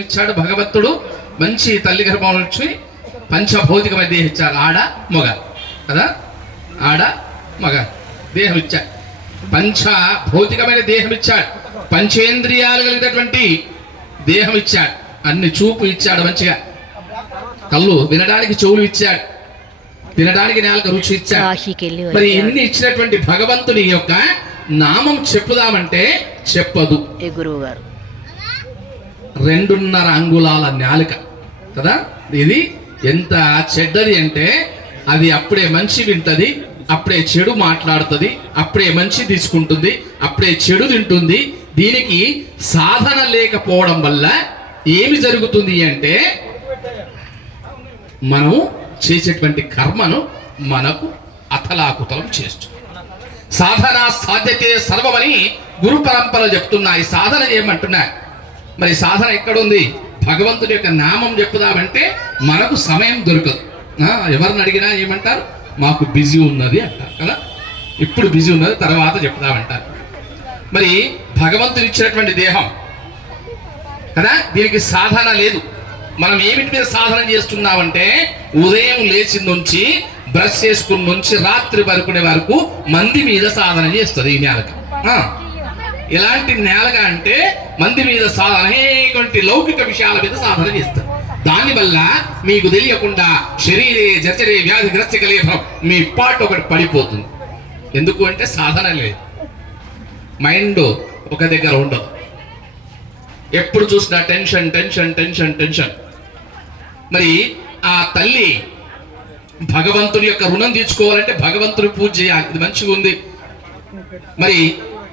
ఇచ్చాడు భగవంతుడు. మంచి తల్లి గర్భం నుంచి పంచభౌతికమైన దేహం ఇచ్చాడు. ఆడ మగ కదా, ఆడ మగ దేహం ఇచ్చాడు. పంచభౌతికమైన దేహం ఇచ్చాడు. పంచేంద్రియాలు కలిగినటువంటి దేహం ఇచ్చాడు. అన్ని చూపు ఇచ్చాడు, మంచిగా కళ్ళు వినడానికి చెవులు ఇచ్చాడు, తినడానికి నాలుక రుచి ఇచ్చాడు. మరి ఎన్ని ఇచ్చినటువంటి భగవంతుని యొక్క నామం చెప్పుదామంటే చెప్పదు. గురువు గారు 2.5 అంగుళాల నాలుక కదా. ఇది ఎంత చెడ్డది అంటే అది అప్పుడే మంచి వింటది, అప్పుడే చెడు మాట్లాడుతుంది, అప్పుడే మంచి తీసుకుంటుంది, అప్పుడే చెడు తింటుంది. దీనికి సాధన లేకపోవడం వల్ల ఏమి జరుగుతుంది అంటే మనం చేసేటువంటి కర్మను మనకు అతలాకుతలం చేస్తుంది. సాధన సాధ్యతే సర్వమని గురు పరంపరలు చెప్తున్నాయి. సాధన చేయమంటున్నాయి. మరి సాధన ఎక్కడుంది? భగవంతుడి యొక్క నామం చెప్పుదామంటే మనకు సమయం దొరకదు. ఎవరిని అడిగినా ఏమంటారు? మాకు బిజీ ఉన్నది అంటారు కదా. ఇప్పుడు బిజీ ఉన్నది, తర్వాత చెప్తామంటారు. మరి భగవంతుడు ఇచ్చినటువంటి దేహం కదా, దీనికి సాధన లేదు. మనం ఏమిటి మీద సాధన చేస్తున్నామంటే ఉదయం లేచి నుంచి బ్రష్ చేసుకుని నుంచి రాత్రి పడుకునే వరకు మంది మీద సాధన చేస్తుంది ఈ నేలక. ఎలాంటి నేలగా అంటే మంది మీద సాధన, అనేటువంటి లౌకిక విషయాల మీద సాధన చేస్తారు. దానివల్ల మీకు తెలియకుండా శరీరే జచరే వ్యాధి గ్రస్తిక లేఖం మీ పాటు ఒకటి పడిపోతుంది. ఎందుకు అంటే సాధన లేదు, మైండ్ ఒక దగ్గర ఉండదు. ఎప్పుడు చూసినా టెన్షన్ టెన్షన్ టెన్షన్ టెన్షన్. మరి ఆ తల్లి భగవంతుడి యొక్క రుణం తీర్చుకోవాలంటే భగవంతుడి పూజ చేయాలి. ఇది మంచిగా ఉంది. మరి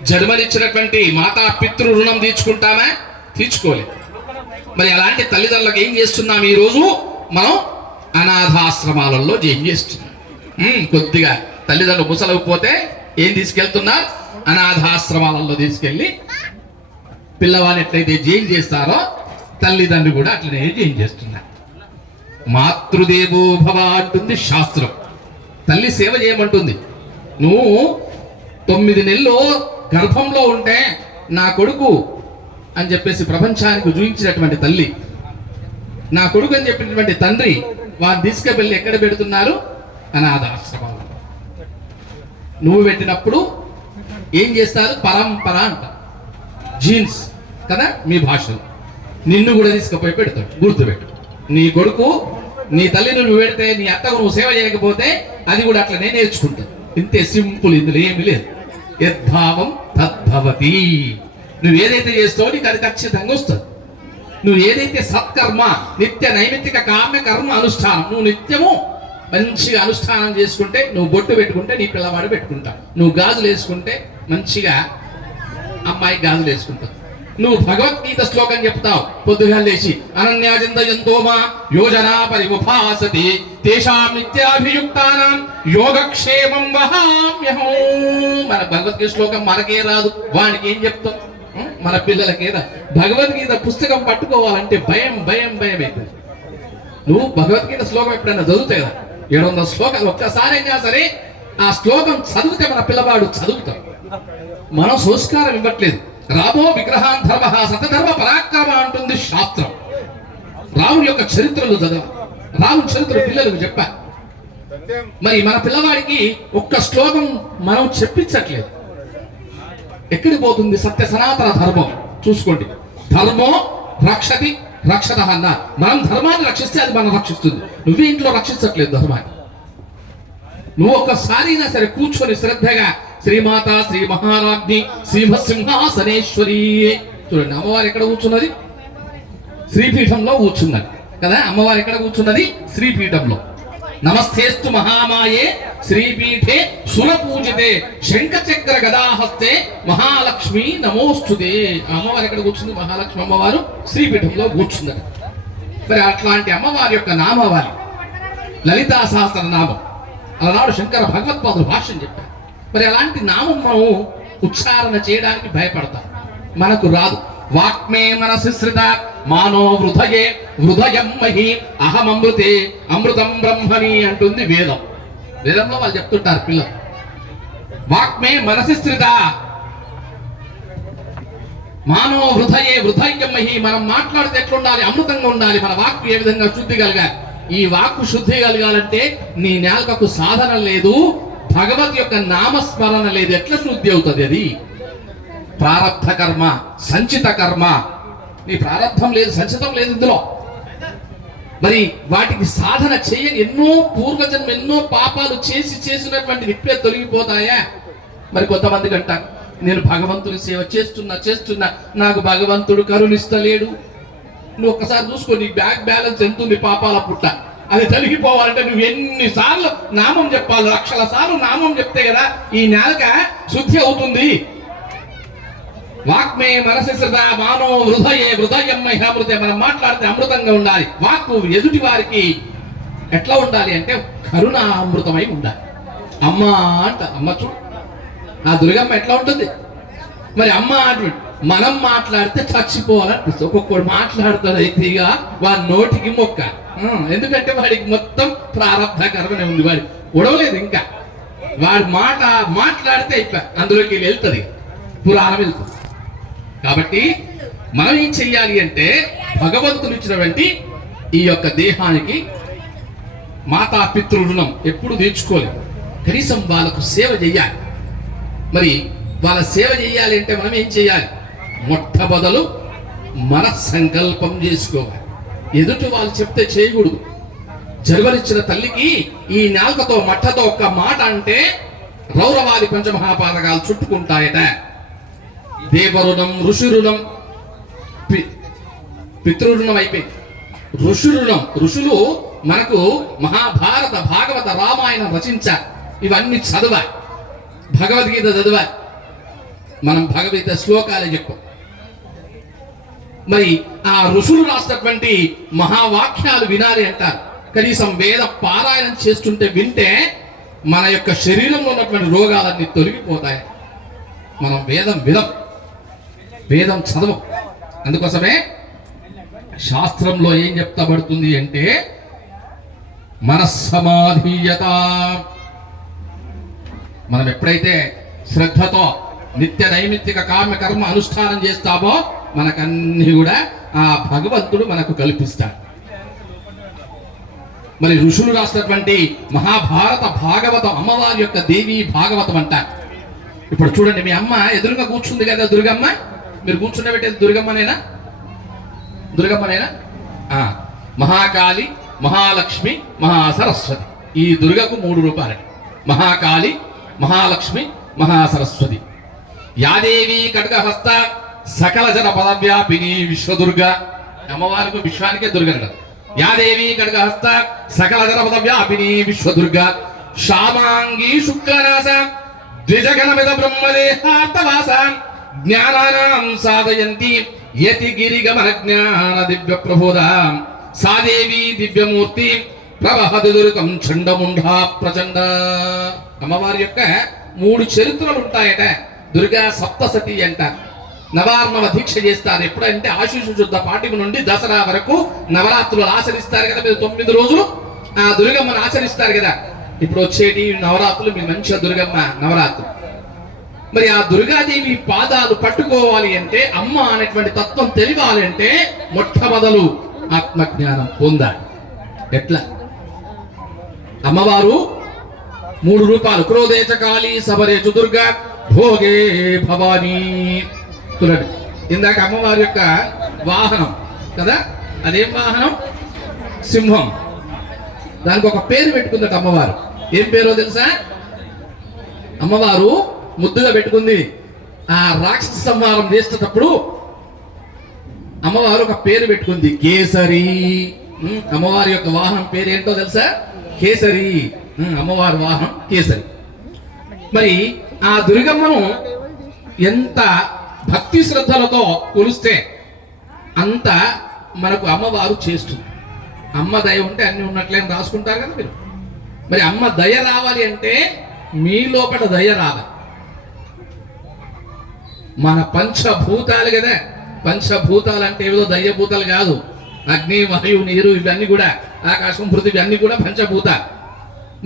జన్మనిచ్చినటువంటి మాతా పితృ రుణం తీర్చుకుంటామా? తీర్చుకోలేదు. మరి అలాంటి తల్లిదండ్రులకు ఏం చేస్తున్నాం? ఈరోజు మనం అనాథాశ్రమాలలో ఏం చేస్తున్నాం? కొద్దిగా తల్లిదండ్రులు ముసలకపోతే ఏం తీసుకెళ్తున్నా? అనాథాశ్రమాలలో తీసుకెళ్ళి పిల్లవాడిని ఎట్లయితే ఏం చేస్తారో తల్లిదండ్రులు కూడా అట్లనే ఏం చేస్తున్నారు. మాతృదేవో భవ అంటుంది శాస్త్రం. తల్లి సేవ చేయమంటుంది. నువ్వు 9 నెలలు గర్భంలో ఉంటే నా కొడుకు అని చెప్పేసి ప్రపంచానికి చూపించినటువంటి తల్లి, నా కొడుకు అని చెప్పినటువంటి తండ్రి వారిని తీసుకువెళ్ళి ఎక్కడ పెడుతున్నారు? అనాథాశ్రమంలో. నువ్వు పెట్టినప్పుడు ఏం చేస్తారు? పరంపర అంట, జీన్స్ కదా మీ భాషలో. నిన్ను కూడా తీసుకుపోయి పెడతాడు. గుర్తుపెట్టు, నీ కొడుకు నీ తల్లిని నువ్వు పెడితే నీ అత్తకు నువ్వు సేవ చేయకపోతే అది కూడా అట్లనే నేర్చుకుంటుంది. ఇంతే సింపుల్, ఇందులో ఏమి లేదు. యద్భావం తద్భవతి. నువ్వు ఏదైతే చేస్తావో నీకు అది ఖచ్చితంగా వస్తుంది. నువ్వు ఏదైతే సత్కర్మ, నిత్య నైమిత్తిక కామ్య కర్మ అనుష్ఠానం, నువ్వు నిత్యము మంచిగా అనుష్ఠానం చేసుకుంటే, నువ్వు బొట్టు పెట్టుకుంటే నీ పిల్లవాడు పెట్టుకుంటాడు, నువ్వు గాజులు వేసుకుంటే మంచిగా అమ్మాయి గాజులు వేసుకుంటావు, నువ్వు భగవద్గీత శ్లోకం చెప్తావు పొద్దుగా లేచి, అనన్యాచింతయంతోమా యోజనా పరిముపాసతి తేషాం నిత్యాభియుక్తానాం యోగక్షేమం వహామ్యహం. మన భగవద్గీత శ్లోకం మనకే రాదు, వానికి ఏం చెప్తాం? మన పిల్లలకే రాదు. భగవద్గీత పుస్తకం పట్టుకోవాలంటే భయం భయం భయం అవుతుంది. నువ్వు భగవద్గీత శ్లోకం ఎప్పుడైనా చదువుతాయి 700 శ్లోకాలు ఒక్కసారి అయినా సరే ఆ శ్లోకం చదివితే మన పిల్లవాడు చదువుతాం. మనం సంస్కారం ఇవ్వట్లేదు. రామో విగ్రహాన్ ధర్మ సతధర్మ పరాక్రమ అంటుంది శాస్త్రం. రాముని యొక్క చరిత్రలు చదవ, రాముని చరిత్ర పిల్లలకు చెప్పా. మరి మన పిల్లవాడికి ఒక్క శ్లోకం మనం చెప్పించట్లేదు. ఎక్కడికి పోతుంది? సత్య సనాతన ధర్మం చూసుకోండి. ధర్మో రక్షతి రక్షత అన్న. మనం ధర్మాన్ని రక్షిస్తే అది మనం రక్షిస్తుంది. నువ్వే ఇంట్లో రక్షించట్లేదు ధర్మాన్ని. నువ్వు ఒక్కసారి అయినా సరే కూర్చొని శ్రద్ధగా శ్రీమాత శ్రీ మహారాజ్ఞి శ్రీమసింహాసనేశ్వరి. చూడండి, అమ్మవారు ఎక్కడ కూర్చున్నది? శ్రీపీఠంలో కూర్చున్నది కదా. అమ్మవారు ఎక్కడ కూర్చున్నది? శ్రీపీఠంలో. నమస్తేస్తు మహామాయే శ్రీపీఠే సురపూజితే శంఖచక్ర గదాహస్తే మహాలక్ష్మి నమోస్తుతే. అమ్మవారు ఎక్కడ కూర్చుంది? మహాలక్ష్మి అమ్మవారు శ్రీపీఠంలో కూర్చున్నది. మరి అట్లాంటి అమ్మవారి యొక్క నామావళి లలితా సహస్ర నామం. అలనాడు శంకర భగవత్పాదులు భాష్యం చెప్పారు. మరి అలాంటి నామం మనం ఉచ్చారణ చేయడానికి భయపడతాం, మనకు రాదు. వాక్మే మనసి శ్రిత మానో హృదయే హృదయం మహి అహమృతే అమృతం బ్రహ్మని అంటుంది వేదం. వేదంలో వాళ్ళు చెప్తుంటారు పిల్లలు, వాక్మే మనసి శ్రిత మానవ హృదయే హృదయమహి. మనం మాట్లాడితే ఎట్లుండాలి? అమృతంగా ఉండాలి. మన వాక్కు ఏ విధంగా శుద్ధి కలగాలి? ఈ వాక్కు శుద్ధి కలగాలంటే నీ నాలుకకు సాధన లేదు, భగవత్ యొక్క నామస్మరణ లేదు. ఎట్లా శుద్ధి అవుతుంది? అది ప్రారబ్ధ కర్మ, సంచిత కర్మ. నీ ప్రారబ్ధం లేదు, సంచితం లేదు ఇందులో. మరి వాటికి సాధన చేయని ఎన్నో పూర్వజన్మ ఎన్నో పాపాలు చేసినటువంటి ఇప్పుడే తొలగిపోతాయా? మరి కొంతమందికి అంటారు, నేను భగవంతుని సేవ చేస్తున్నా నాకు భగవంతుడు కరుణిస్తలేడు. నువ్వు ఒక్కసారి చూసుకో, నీ బ్యాంక్ బ్యాలెన్స్ ఎంత ఉంది? పాపాల పుట్ట. అది తొలగిపోవాలంటే నువ్వు ఎన్నిసార్లు నామం చెప్పాలి? లక్షల సార్లు నామం చెప్తే కదా ఈ నాలుక శుద్ధి అవుతుంది. వాక్మే మనసి శ్రద్ధ మానో హృదయే హృదయమృతే. మనం మాట్లాడితే అమృతంగా ఉండాలి. వాక్కు ఎదుటి వారికి ఎట్లా ఉండాలి అంటే కరుణామృతమై ఉండాలి. అమ్మ అంట, అమ్మ చూడు ఆ దుర్గమ్మ ఎట్లా ఉంటుంది? మరి అమ్మ అంటు మనం మాట్లాడితే చచ్చిపోవాలనిపిస్తుంది. ఒక్కొక్కడు మాట్లాడుతాడు అయితే ఇక వాడి నోటికి మొక్క. ఎందుకంటే వాడికి మొత్తం ప్రారంభ కర్మనే ఉంది, వాడి ఉడవలేదు ఇంకా. వాడి మాట్లాడితే అయిపోయి అందులోకి వెళ్తుంది, పురాణం వెళ్తుంది. కాబట్టి మనం ఏం చెయ్యాలి అంటే భగవంతుడు ఇచ్చినటువంటి ఈ యొక్క దేహానికి మాతాపితృ రుణం ఎప్పుడు తీర్చుకోలేదు. కనీసం వాళ్ళకు సేవ చెయ్యాలి. మరి వాళ్ళ సేవ చెయ్యాలి అంటే మనం ఏం చేయాలి? మొట్టమొదలు మన సంకల్పం చేసుకోవాలి. ఎదుటి వాళ్ళు చెప్తే చేయకూడదు. జన్మనిచ్చిన తల్లికి ఈ నాలుకతో మట్టతో ఒక్క మాట అంటే రౌరవాది పంచమహాపాతకాలు చుట్టుకుంటాయట. దేవరుణం, ఋషి రుణం, పితృరుణం అయిపోయింది. ఋషి రుణం, ఋషులు మనకు మహాభారత భాగవత రామాయణం రచించారు. ఇవన్నీ చదవాలి, భగవద్గీత చదవాలి. మనం భగవద్గీత శ్లోకాలే చెప్పాం. మరి ఆ ఋషులు రాసినటువంటి మహావాక్యాలు వినాలి అంటారు. కనీసం వేద పారాయణం చేస్తుంటే వింటే మన యొక్క శరీరంలో ఉన్నటువంటి రోగాలన్నీ తొలగిపోతాయి. మనం వేదం చదవం. అందుకోసమే శాస్త్రంలో ఏం చెప్తాబడుతుంది అంటే మనస్సమాధీయత. మనం ఎప్పుడైతే శ్రద్ధతో నిత్య నైమిత్తిక కామ్య కర్మ అనుష్ఠానం చేస్తామో మనకన్నీ కూడా ఆ భగవంతుడు మనకు కల్పిస్తాడు. మరి ఋషులు రాసినటువంటి మహాభారత భాగవతం అమ్మవారి యొక్క దేవి భాగవతం అంటారు. ఇప్పుడు చూడండి, మీ అమ్మ ఎదురుగా కూర్చుంది కదా దుర్గమ్మ. మీరు కూర్చుండబెట్టేది దుర్గమ్మనేనా? మహాకాళి, మహాలక్ష్మి, మహాసరస్వతి. ఈ దుర్గకు 3 రూపాయలు: మహాకాళి, మహాలక్ష్మి, మహాసరస్వతి. యాదేవి ఖడ్గహస్త సకల జన పదవ్యాపిని విశ్వదుర్గ. అమ్మవారికి విశ్వానికే దుర్గ కదా. యాదేవి ఖడ్గహస్త సకల జన పదవ్యాపిని విశ్వదుర్గ. శ్యామాంగి శుక్లనాస ద్విజగణమిద బ్రహ్మదేహార్థవాస. జ్ఞానానాం సాధయంతి యతి గిరిగమన జ్ఞాన దివ్య ప్రబోధ. సాదేవి దివ్యమూర్తి ప్రవహది దుర్గం చండముండా ప్రచండ. అమ్మవారి యొక్క 3 చరిత్రలు ఉంటాయట. దుర్గా సప్తసతి అంట. నవార్ణవ దీక్ష చేస్తారు. ఎప్పుడంటే ఆశీష శుద్ధ పాఠ్యము నుండి దసరా వరకు నవరాత్రులు ఆచరిస్తారు కదా. మీరు 9 రోజులు ఆ దుర్గమ్మను ఆచరిస్తారు కదా. ఇప్పుడు వచ్చేటి నవరాత్రులు మీరు మంచిగా దుర్గమ్మ నవరాత్రులు. మరి ఆ దుర్గాదేవి పాదాలు పట్టుకోవాలి అంటే, అమ్మ అనేటువంటి తత్వం తెలియాలి అంటే మొట్టమొదలు ఆత్మజ్ఞానం పొందాలి. ఎట్లా? అమ్మవారు 3 రూపాయలు: క్రోధేచ కాళీ, సబరేచు దుర్గా, భోగే భవానీ. చూడండి, ఇందాక అమ్మవారి యొక్క వాహనం కదా, అదేం వాహనం? సింహం. దానికి ఒక పేరు పెట్టుకుందట అమ్మవారు. ఏం పేరో తెలుసా? అమ్మవారు ముద్దుగా పెట్టుకుంది. ఆ రాక్షస సంహారం చేసేటప్పుడు అమ్మవారు ఒక పేరు పెట్టుకుంది, కేసరి. అమ్మవారి యొక్క వాహనం పేరు ఏంటో తెలుసా? కేసరి. అమ్మవారి వాహనం కేసరి. మరి ఆ దుర్గమ్మను ఎంత భక్తి శ్రద్ధలతో కొలిస్తే అంత మనకు అమ్మవారు చేస్తుంది. అమ్మ దయ ఉంటే అన్ని ఉన్నట్లేని రాసుకుంటారు కదా మీరు. మరి అమ్మ దయ రావాలి అంటే మీ లోపల దయ రావాలి. మన పంచభూతాలు కదా. పంచభూతాలు అంటే ఏదో దయ్యభూతాలు కాదు. అగ్ని, వాయువు, నీరు ఇవన్నీ కూడా, ఆకాశం, పృథివీ అన్ని కూడా పంచభూతాలు.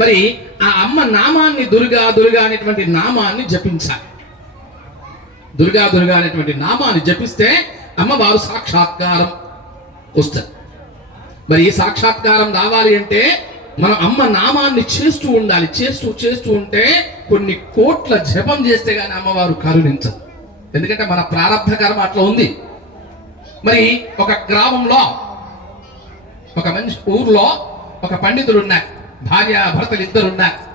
మరి ఆ అమ్మ నామాన్ని దుర్గా అనేటువంటి నామాన్ని జపించాలి. దుర్గా దుర్గా అనేటువంటి నామాన్ని జపిస్తే అమ్మవారు సాక్షాత్కారం వస్తుంది. మరి ఈ సాక్షాత్కారం రావాలి అంటే మనం అమ్మ నామాన్ని చేస్తూ ఉండాలి. చేస్తూ ఉంటే కొన్ని కోట్ల జపం చేస్తే గానీ అమ్మవారు కరుణించదు. ఎందుకంటే మన ప్రారంభ కర్మ అట్లా ఉంది. మరి ఒక గ్రామంలో, ఒక మంచి ఊర్లో ఒక పండితుడు ఉన్నారు. భార్య భర్తలు ఇద్దరు ఉన్నారు.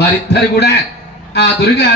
వారిద్దరు కూడా ఆ దుర్గా